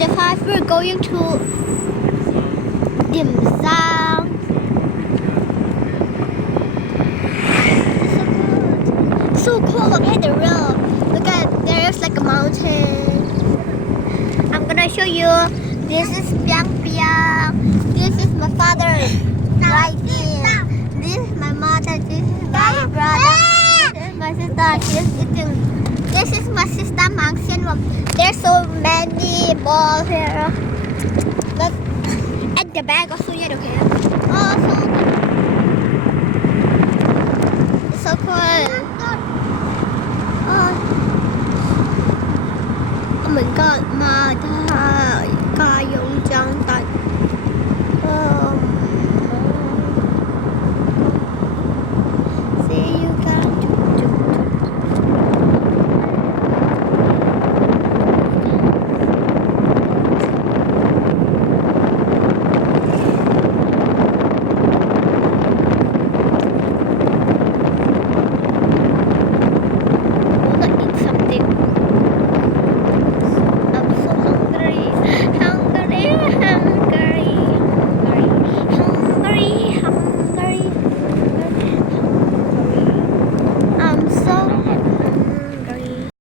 the fast, we're going to Dim Sum. So cool, look at the road. Look at, there's like a mountain. I'm gonna show you. This is Piang Piang. This is my father right here. This is my mother. This is my brother. This is my sister. She's eating. This is my sister Nau San. There's so many balls here. Look at the back also, okay? Oh, so